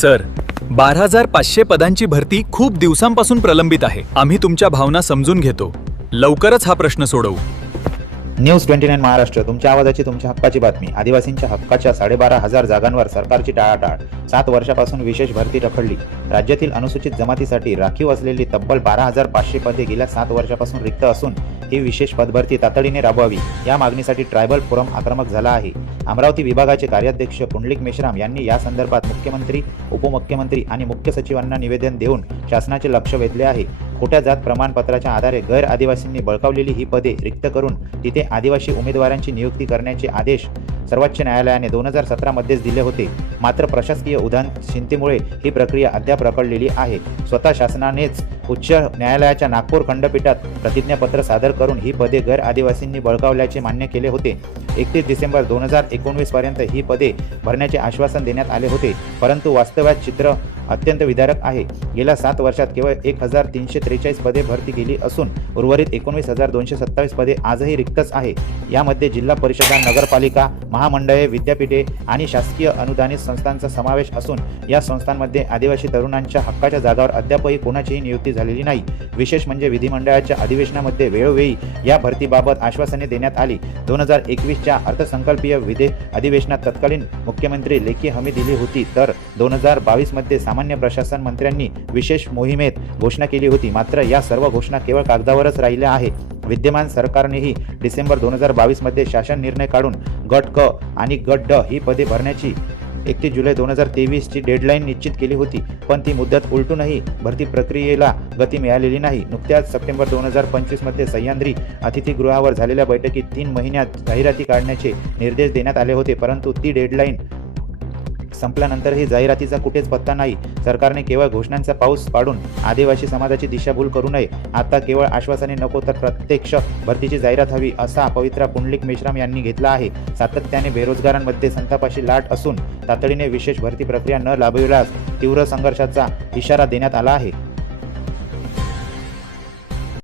Sir, 12,500 पदांची भरती खूप दिवसांपासून प्रलंबित आहे. आम्ही तुमच्या भावना समजून घेतो. लवकरच हा प्रश्न सोडवू. न्यूज 29 महाराष्ट्र, तुमच्या आवाजाची, तुमच्या हक्काची बातमी. आदिवासींच्या हक्काच्या 12,500 जागांवर सरकारची टाळाटाळ. 7 वर्षापासून विशेष भरती रखडली. राज्यातील अनुसूचित जमातीसाठी राखीव असलेली तब्बल 12,500 पदे गेल्या 7 वर्षापासून रिक्त असून ही विशेष पदभरती तातडीने राबवावी या मागणीसाठी ट्रायबल फोरम आक्रमक झाला आहे. अमरावती विभागाचे कार्याध्यक्ष पुंडलिक मेश्राम यांनी या संदर्भात मुख्यमंत्री, उपमुख्यमंत्री आणि मुख्य सचिवांना निवेदन देऊन शासनाचे लक्ष वेधले आहे. खोट्या जात प्रमाणपत्राच्या आधारे गैर आदिवासींनी बळकावलेली ही पदे रिक्त करून तिथे आदिवासी उमेदवारांची नियुक्ती करण्याचे आदेश सर्वोच्च न्यायालयाने 2017 मध्येच दिले होते. मात्र प्रशासकीय उदासीनतेमुळे ही प्रक्रिया अद्याप रखडलेली आहे. स्वतः शासनानेच उच्च न्यायालयाच्या नागपूर खंडपीठात प्रतिज्ञापत्र सादर करून ही पदे गैर आदिवासींनी बळकावल्याचे मान्य केले होते. 31 डिसेंबर 2019 पर्यंत ही पदे भरण्याचे आश्वासन देण्यात आले होते, परंतु वास्तवात चित्र अत्यंत विदारक आहे. गेल्या 7 वर्षात केवळ 1,343 पदे भरती केली असून उर्वरित 19,227 पदे आजही रिक्तच आहे. यामध्ये जिल्हा परिषदा, नगरपालिका, महामंडळे, विद्यापीठे आणि शासकीय अनुदानित संस्थांचा समावेश असून या संस्थांमध्ये आदिवासी तरुणांच्या हक्काच्या जागावर अद्यापही कोणाचीही नियुक्ती झालेली नाही. विशेष म्हणजे विधिमंडळाच्या अधिवेशनामध्ये वेळोवेळी या भरतीबाबत आश्वासने देण्यात आली. 2021च्या अर्थसंकल्पीय अधिवेशनात तत्कालीन मुख्यमंत्री लेखी हमी दिली होती, तर 2022 मध्ये सामान्य प्रशासन मंत्र्यांनी विशेष मोहिमेत घोषणा केली होती. मात्र या सर्व घोषणा केवळ कागदावरच राहिल्या आहे. विद्यमान सरकारनेही डिसेंबर 2022 मध्ये शासन निर्णय काढून गट क आणि गट ड ही पदे भरण्याची 31 जुलै 2023 ची डेडलाईन निश्चित केली होती, पण ती मुदत उलटूनही भरती प्रक्रियेला गती मिळालेली नाही. नुकत्याच सप्टेंबर 2025 मध्ये सह्याद्री अतिथीगृहावर झालेल्या बैठकीत 3 महिन्यात जाहिराती काढण्याचे निर्देश देण्यात आले होते, परंतु ती डेडलाईन संपल्यानंतरही जाहिरातीचा कुठेच पत्ता नाही. सरकारने केवळ घोषणांचा पाऊस पाडून आदिवासी समाजाची दिशाभूल करू नये. आता केवळ आश्वासने नको, तर प्रत्यक्ष भरतीची जाहिरात हवी असा पवित्रा पुंडलिक मेश्राम यांनी घेतला आहे. सातत्याने बेरोजगारांमध्ये संतापाची लाट असून तातडीने विशेष भरती प्रक्रिया न राबविल्यास तीव्र संघर्षाचा इशारा देण्यात आला आहे.